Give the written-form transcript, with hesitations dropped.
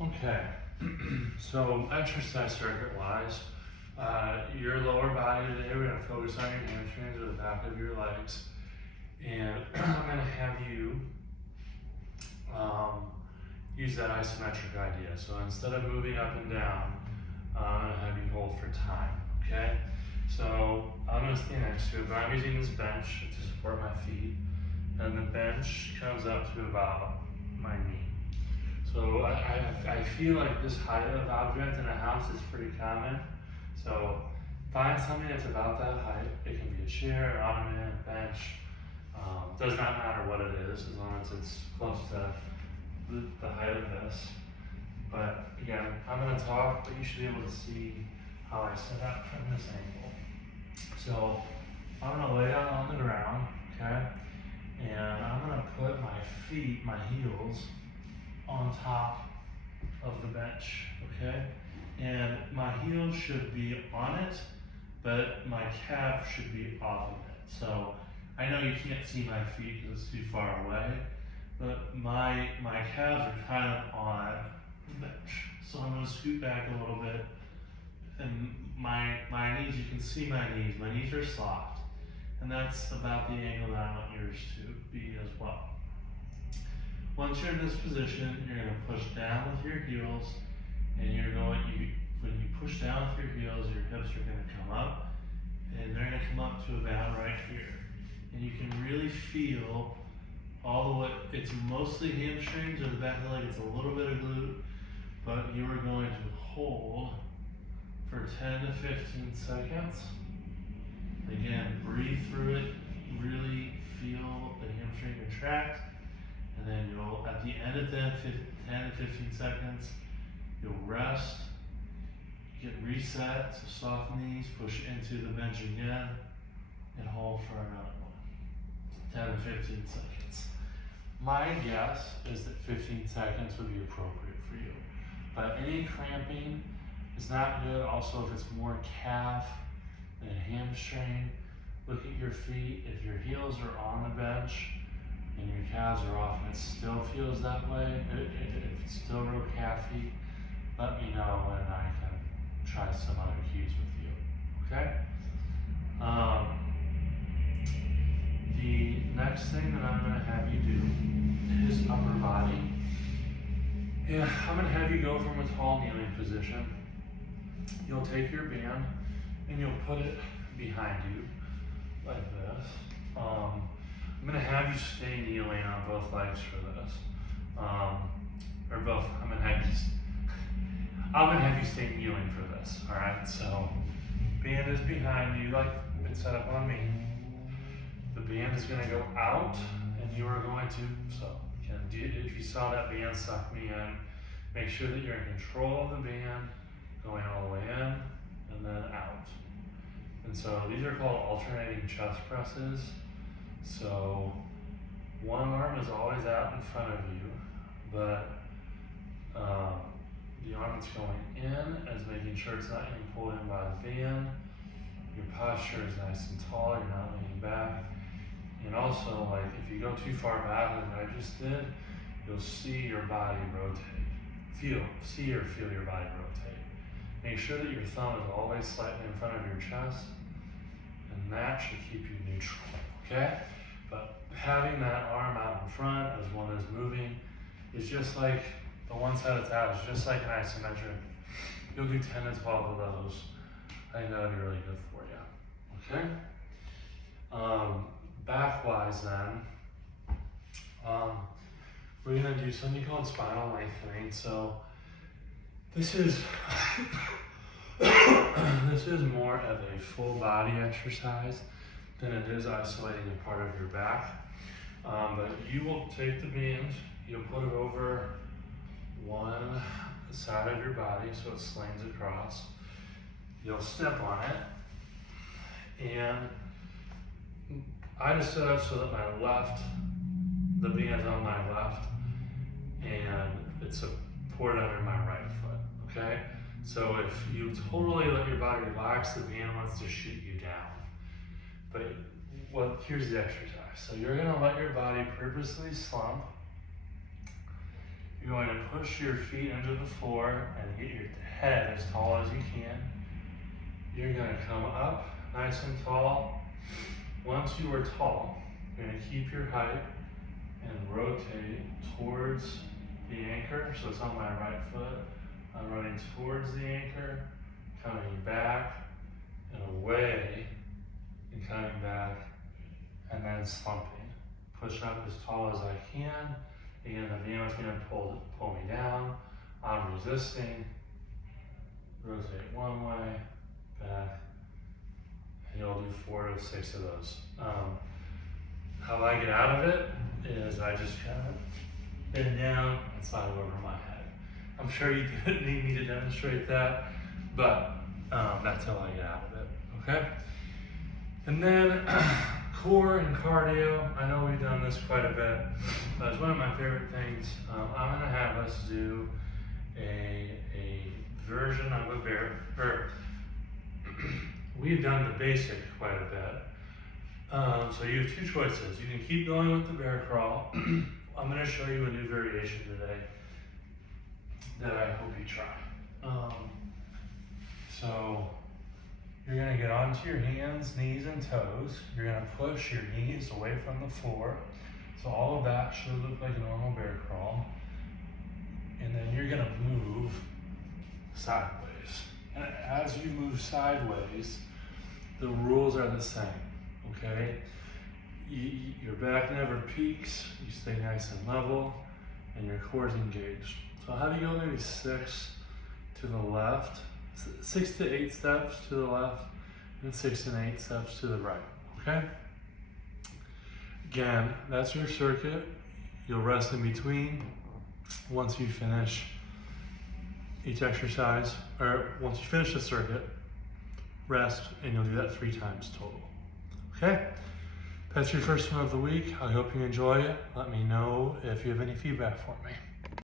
Okay, so exercise circuit wise, your lower body today, we're gonna focus on your hamstrings or the back of your legs. And I'm gonna have you use that isometric idea. So instead of moving up and down, I'm gonna have you hold for time, okay? So I'm gonna stand next to it, but I'm using this bench to support my feet. And the bench comes up to about my knee. So I feel like this height of object in a house is pretty common. So find something that's about that height. It can be a chair, an ottoman, a bench. Does not matter what it is, as long as it's close to the height of this. But again, I'm going to talk, but you should be able to see how I set up from this angle. So I'm going to lay down on the ground, okay? And I'm going to put my feet, my heels, on top of the bench, okay? And my heels should be on it, but my calf should be off of it. So I know you can't see my feet because it's too far away, but my calves are kind of on the bench. So I'm gonna scoot back a little bit, and my knees, you can see my knees. My knees are soft, and that's about the angle that I want yours to be as well. Once you're in this position, you're going to push down with your heels, and when you push down with your heels, your hips are going to come up, and they're going to come up to about right here. And you can really feel all the way, it's mostly hamstrings or the back of the leg, it's a little bit of glute, but you are going to hold for 10 to 15 seconds. Again, breathe through it, really feel the hamstring contract. And then you'll, at the end of 10 to 15 seconds, you'll rest, get reset, so soft knees, push into the bench again, and hold for another one. 10 to 15 seconds. My guess is that 15 seconds would be appropriate for you. But any cramping is not good. Also, if it's more calf than hamstring, look at your feet. If your heels are on the bench, and your calves are off and it still feels that way, if it's still real calfy, let me know and I can try some other cues with you, okay? The next thing that I'm gonna have you do is upper body. Yeah, I'm gonna have you go from a tall kneeling position. You'll take your band and you'll put it behind you like this. I'm gonna have you stay kneeling on both legs for this, or both. I'm gonna have you stay kneeling for this. All right. So, band is behind you, like it's set up on me. The band is gonna go out, and you are going to. So, if you saw that band suck me in, make sure that you're in control of the band, going all the way in and then out. And so these are called alternating chest presses. So one arm is always out in front of you, but the arm that's going in is making sure it's not getting pulled in by the band. Your posture is nice and tall, you're not leaning back. And also, like, if you go too far back like I just did, you'll see your body rotate. Feel your body rotate. Make sure that your thumb is always slightly in front of your chest, and that should keep you neutral, okay? But having that arm out in front as one is moving is just like the one side that's out, is just like an isometric. You'll do 10 to 12 of those. I think that would be really good for you, okay? Back-wise then, we're gonna do something called spinal lengthening. So this is this is more of a full body exercise than it is isolating a part of your back. But you will take the band, you'll put it over one side of your body so it slings across. You'll step on it, and I just set up so that the band's on my left, and it's supported under my right foot, okay? So if you totally let your body relax, the band wants to shoot you down. But here's the exercise. So you're gonna let your body purposely slump. You're going to push your feet into the floor and get your head as tall as you can. You're going to come up nice and tall. Once you are tall, you're going to keep your height and rotate towards the anchor. So it's on my right foot. I'm running towards the anchor, coming back and away, and coming back, and then slumping. Push up as tall as I can. Again, the VM's going to pull me down. I'm resisting. Rotate one way, back, and you'll do 4 to 6 of those. How I get out of it is I just kind of bend down and slide over my head. I'm sure you didn't need me to demonstrate that, but that's how I get out of it, okay? And then core and cardio, I know we've done this quite a bit, but it's one of my favorite things. I'm gonna have us do a version of a bear, or we've done the basic quite a bit. So you have 2 choices. You can keep going with the bear crawl. I'm gonna show you a new variation today that I hope you try. So you're gonna get onto your hands, knees, and toes. You're gonna push your knees away from the floor. So all of that should look like a normal bear crawl. And then you're gonna move sideways. And as you move sideways, the rules are the same, okay? Your back never peaks, you stay nice and level, and your core is engaged. So I'll have you go maybe 6 to the left, 6 to 8 steps to the left, and 6 and 8 steps to the right, okay? Again, that's your circuit. You'll rest in between once you finish each exercise, or once you finish the circuit, rest, and you'll do that 3 times total, okay? That's your first one of the week. I hope you enjoy it. Let me know if you have any feedback for me.